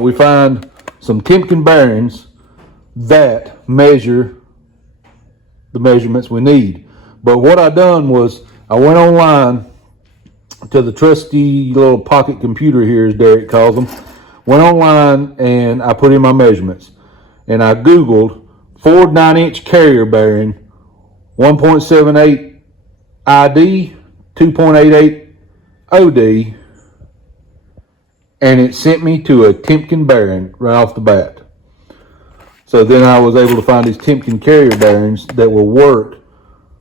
We find some Timken bearings that measure the measurements we need. But what I done was I went online to the trusty little pocket computer here, as Derek calls them. Went online and I put in my measurements. And I Googled Ford 9-inch carrier bearing, 1.78 ID, 2.88 OD, and it sent me to a Timken bearing right off the bat. So then I was able to find these Timken carrier bearings that will work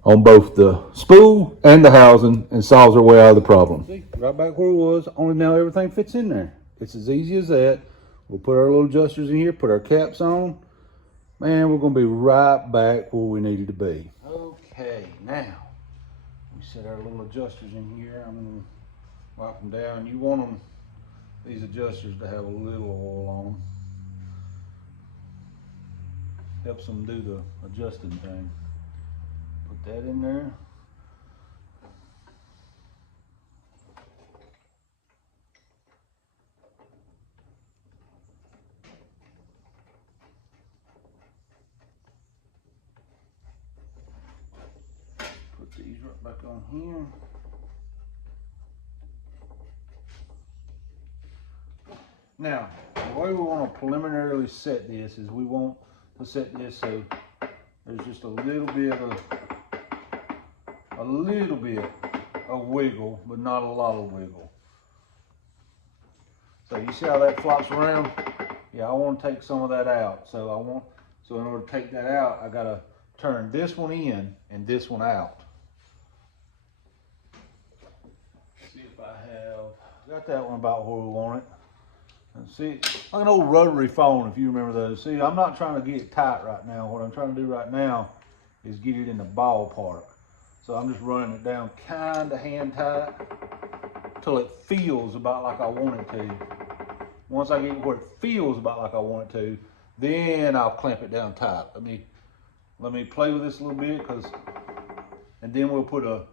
on both the spool and the housing and solves our way out of the problem. See, right back where it was, only now everything fits in there. It's as easy as that. We'll put our little adjusters in here, put our caps on. Man, we're gonna be right back where we needed to be. Okay, now, we set our little adjusters in here. I'm gonna wipe them down. You want them, these adjusters, to have a little oil on them. Helps them do the adjusting thing. Put that in there. Put these right back on here. Now, the way we want to preliminarily set this is we want to set this so there's just a little bit of wiggle, but not a lot of wiggle. So you see how that flops around? Yeah, I want to take some of that out. So in order to take that out, I gotta turn this one in and this one out. See if I got that one about where we want it. And see, like an old rotary phone, if you remember those. See, I'm not trying to get it tight right now. What I'm trying to do right now is get it in the ballpark. So I'm just running it down kind of hand tight till it feels about like I want it to. Once I get where it feels about like I want it to, then I'll clamp it down tight. Let me play with this a little bit, and then we'll put a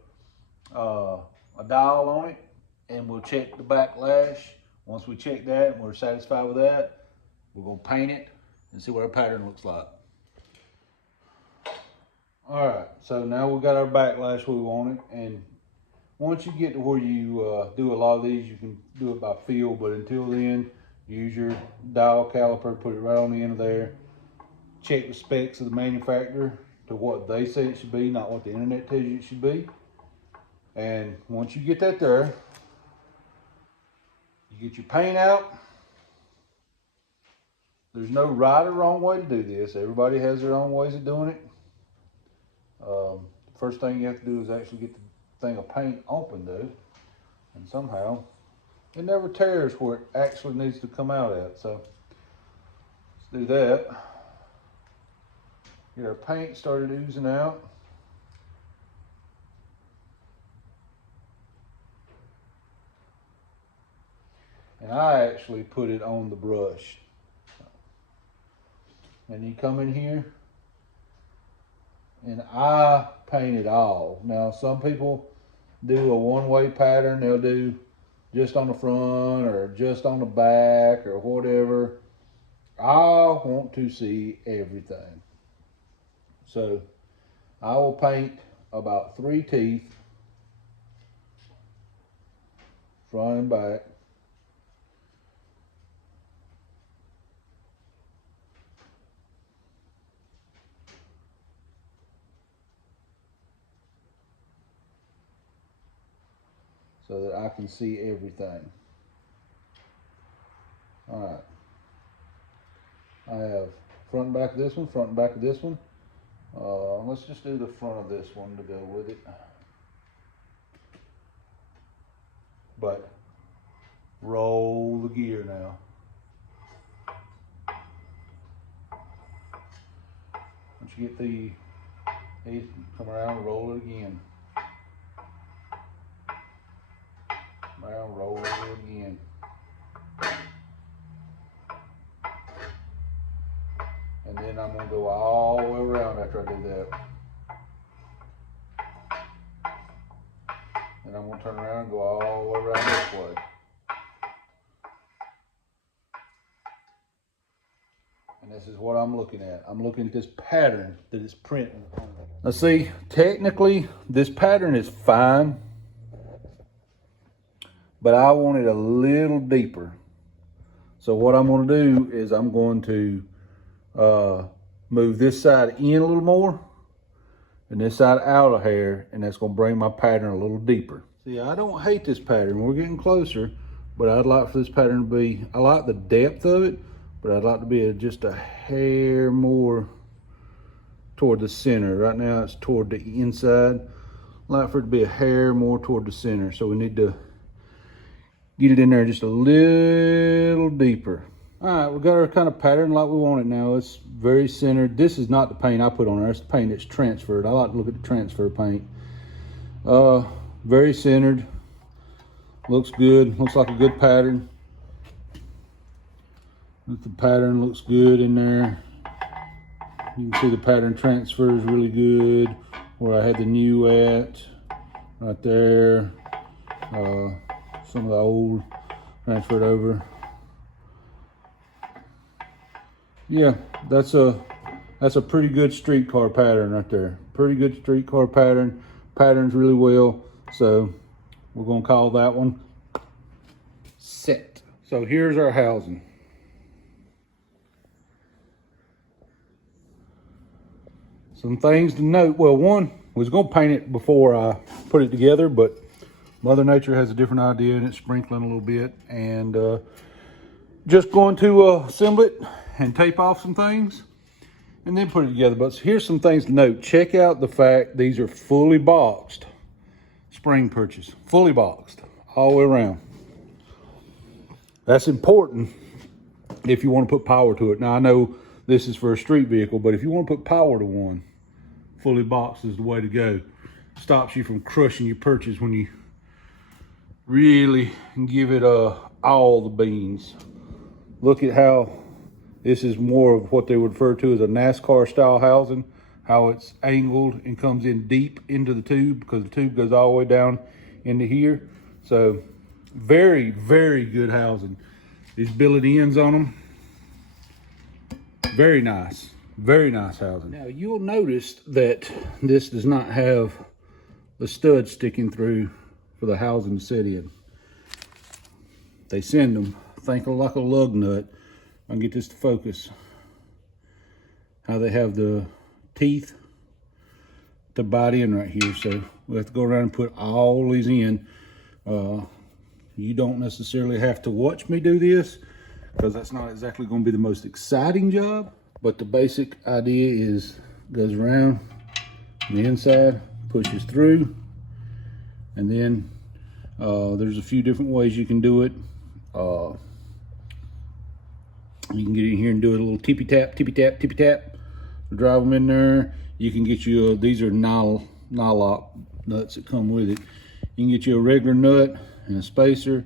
dial on it and we'll check the backlash. Once we check that and we're satisfied with that, we're gonna paint it and see what our pattern looks like. All right, so now we've got our backlash where we want it, and once you get to where you do a lot of these, you can do it by feel, but until then, use your dial caliper, put it right on the end of there. Check the specs of the manufacturer to what they say it should be, not what the internet tells you it should be. And once you get that there, you get your paint out. There's no right or wrong way to do this. Everybody has their own ways of doing it. First thing you have to do is actually get the thing of paint open though. And somehow it never tears where it actually needs to come out at. So let's do that. Get our paint started oozing out. And I actually put it on the brush. And you come in here and I paint it all. Now some people do a one-way pattern. They'll do just on the front or just on the back or whatever. I want to see everything. So I will paint about 3 teeth, front and back. So that I can see everything. All right. I have front and back of this one, front and back of this one. Let's just do the front of this one to go with it. But roll the gear now. Once you get these, come around and roll it again. Around, roll it again. And then I'm going to go all the way around after I do that. And I'm going to turn around and go all the way around this way. And this is what I'm looking at. I'm looking at this pattern that is printing. Now see, technically this pattern is fine, but I want it a little deeper. So what I'm going to do is I'm going to move this side in a little more and this side out a hair, and that's going to bring my pattern a little deeper. See, I don't hate this pattern. We're getting closer, but I'd like for this pattern to be, I like the depth of it, but I'd like to be just a hair more toward the center. Right now it's toward the inside. I'd like for it to be a hair more toward the center. So we need to get it in there just a little deeper. All right, we got our kind of pattern like we want it now. It's very centered. This is not the paint I put on there. It's the paint that's transferred. I like to look at the transfer paint. Very centered. Looks good. Looks like a good pattern. The pattern looks good in there. You can see the pattern transfer is really good. Where I had the new at, right there. Some of the old transferred over. Yeah, that's a pretty good streetcar pattern right there. Pretty good streetcar pattern. Patterns really well. So we're gonna call that one set. So here's our housing. Some things to note. Well, one, was gonna paint it before I put it together, but Mother Nature has a different idea and it's sprinkling a little bit. And just going to assemble it and tape off some things and then put it together. But here's some things to note. Check out the fact these are fully boxed spring purchase, fully boxed all the way around. That's important if you want to put power to it. Now I know this is for a street vehicle, but if you want to put power to one, fully boxed is the way to go. Stops you from crushing your purchase when you really give it all the beans. Look at how this is more of what they would refer to as a NASCAR style housing, how it's angled and comes in deep into the tube because the tube goes all the way down into here. So very, very good housing. These billet ends on them, very nice housing. Now you'll notice that this does not have the stud sticking through for the housing to sit in. They send them, think like a lug nut. I'll get this to focus. How they have the teeth to bite in right here. So we have to go around and put all these in. You don't necessarily have to watch me do this because that's not exactly going to be the most exciting job. But the basic idea is goes around on the inside, pushes through, and then there's a few different ways you can do it. You can get in here and do a little tippy tap, drive them in there. You can get you these are nylock nuts that come with it. You can get you a regular nut and a spacer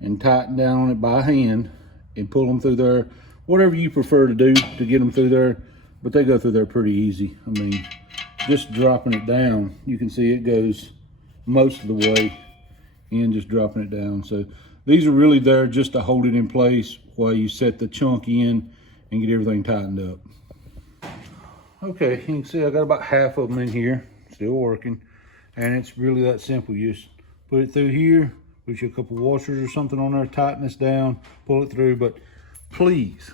and tighten down on it by hand and pull them through there. Whatever you prefer to do to get them through there, but they go through there pretty easy. I mean, just dropping it down, you can see it goes most of the way in, just dropping it down. So these are really there just to hold it in place while you set the chunk in and get everything tightened up. Okay, you can see I got about half of them in here, still working, and it's really that simple. You just put it through here, put you a couple washers or something on there, tighten this down, pull it through. But please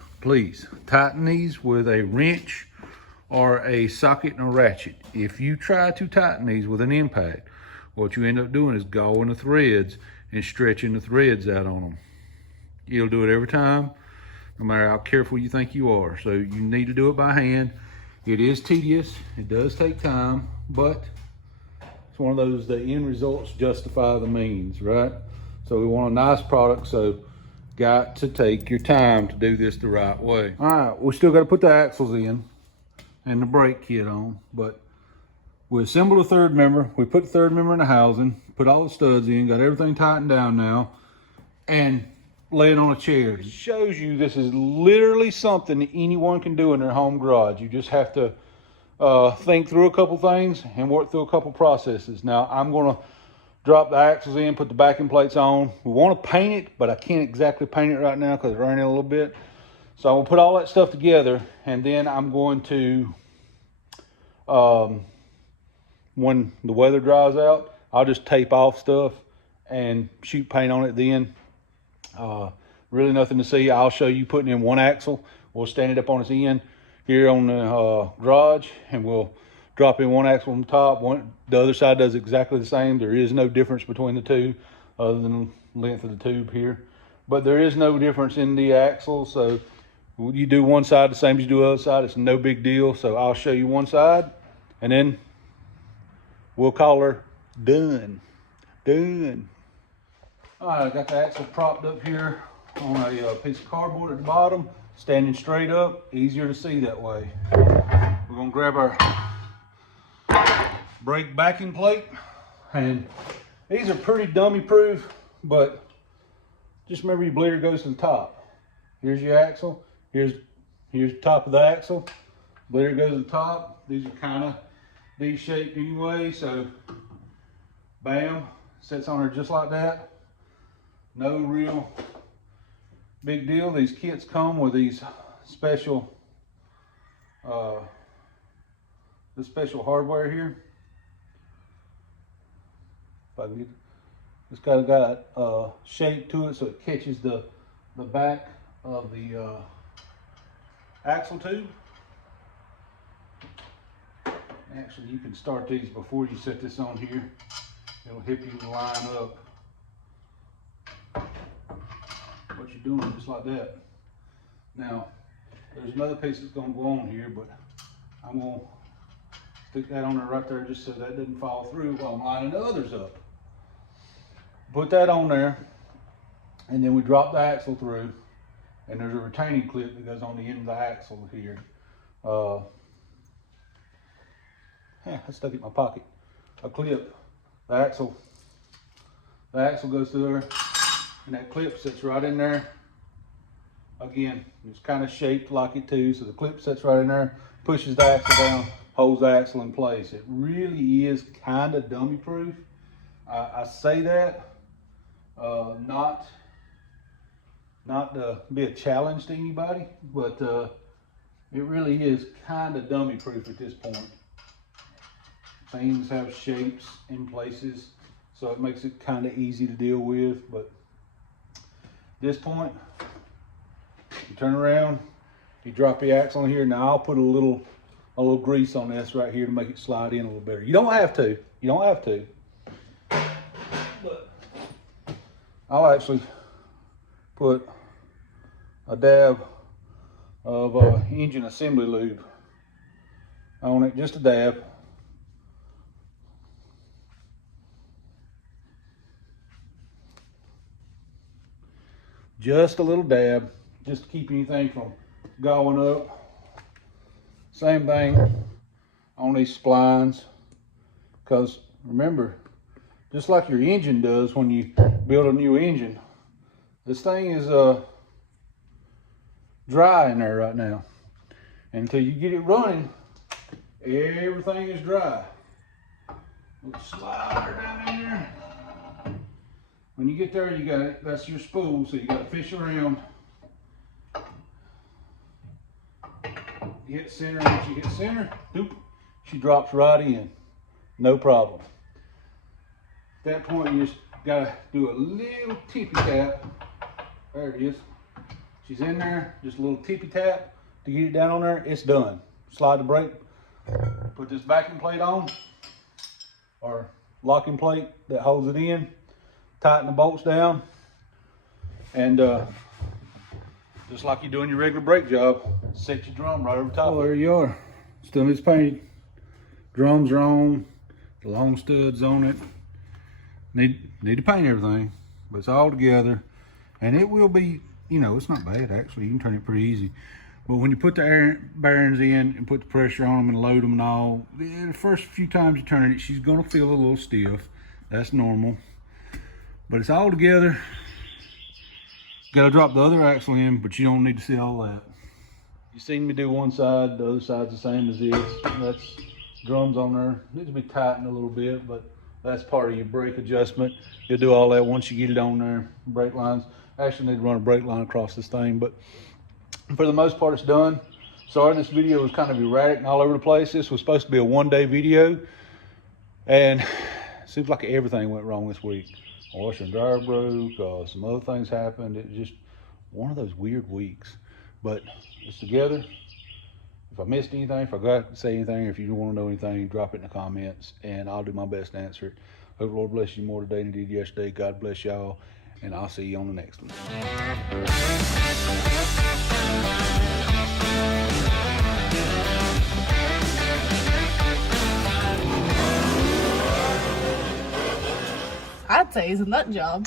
tighten these with a wrench or a socket and a ratchet. If you try to tighten these with an impact, what you end up doing is gawing the threads and stretching the threads out on them. You'll do it every time, no matter how careful you think you are. So you need to do it by hand. It is tedious, it does take time, but it's one of those, the end results justify the means, right? So we want a nice product, so got to take your time to do this the right way. All right, we still got to put the axles in and the brake kit on, but we assembled a third member. We put the third member in the housing, put all the studs in, got everything tightened down now, and lay it on a chair. It shows you this is literally something that anyone can do in their home garage. You just have to think through a couple things and work through a couple processes. Now I'm gonna drop the axles in, put the backing plates on. We want to paint it, but I can't exactly paint it right now because it's raining a little bit. So I'm gonna put all that stuff together, and then I'm going to, when the weather dries out, I'll just tape off stuff and shoot paint on it then. Really nothing to see. I'll show you putting in one axle. We'll stand it up on its end here on the garage, and we'll drop in one axle on the top. The other side does exactly the same. There is no difference between the two other than the length of the tube here. But there is no difference in the axle. So you do one side the same as you do the other side. It's no big deal. So I'll show you one side, and then we'll call her done. All right, I got the axle propped up here on a piece of cardboard at the bottom, standing straight up, easier to see that way. We're gonna grab our brake backing plate And these are pretty dummy proof, but just remember your bleeder goes to the top. Here's your axle. Here's the top of the axle. Bleeder goes to the top. These are kind of D-shaped anyway, so bam, sits on there just like that. No real big deal. These kits come with these special the special hardware here. If I can get, it's got shape to it so it catches the back of the axle tube. Actually, you can start these before you set this on here. It'll help you line up what you're doing, just like that. Now, there's another piece that's going to go on here, but I'm going to stick that on there right there just so that doesn't fall through while I'm lining the others up. Put that on there, and then we drop the axle through, and there's a retaining clip that goes on the end of the axle here. I stuck it in my pocket. A clip, the axle goes through there, and that clip sits right in there. Again, it's kind of shaped like it too, so the clip sits right in there, pushes the axle down, holds the axle in place. It really is kind of dummy proof. I say that not to be a challenge to anybody, but it really is kind of dummy proof at this point. Things have shapes in places, so it makes it kind of easy to deal with. But at this point, you turn around, you drop the axle in here. Now I'll put a little grease on this right here to make it slide in a little better. You don't have to. You don't have to. But I'll actually put a dab of engine assembly lube on it, just a dab. Just a little dab, just to keep anything from going up. Same thing on these splines, because remember, just like your engine does when you build a new engine, this thing is dry in there right now. And until you get it running, everything is dry. Little slider down in there. When you get there, you got it. That's your spool, so you got to fish around. You hit center, once you hit center, doop, she drops right in, no problem. At that point, you just got to do a little tippy tap. There it is. She's in there, just a little tippy tap to get it down on there. It's done. Slide the brake, put this backing plate on, or locking plate that holds it in. Tighten the bolts down, and just like you're doing your regular brake job, set your drum right over top. Oh, there you are. Still needs painted. Drums are on, the long studs on it. Need to paint everything, but it's all together, and it will be, you know, it's not bad actually. You can turn it pretty easy. But when you put the air bearings in and put the pressure on them and load them and all, the first few times you turn it, she's gonna feel a little stiff. That's normal. But it's all together. Got to drop the other axle in, but you don't need to see all that. You seen me do one side, the other side's the same as this. That's drums on there. Needs to be tightened a little bit, but that's part of your brake adjustment. You'll do all that once you get it on there. Brake lines. I actually need to run a brake line across this thing, but for the most part, it's done. Sorry, this video was kind of erratic and all over the place. This was supposed to be a one-day video, and it seems like everything went wrong this week. Washer and dryer broke, some other things happened. It was just one of those weird weeks, but it's together. If I missed anything, if I got to say anything, if you want to know anything, drop it in the comments and I'll do my best to answer it. Hope the Lord bless you more today than he did yesterday. God bless y'all, and I'll see you on the next one. I'd say it's a nut job.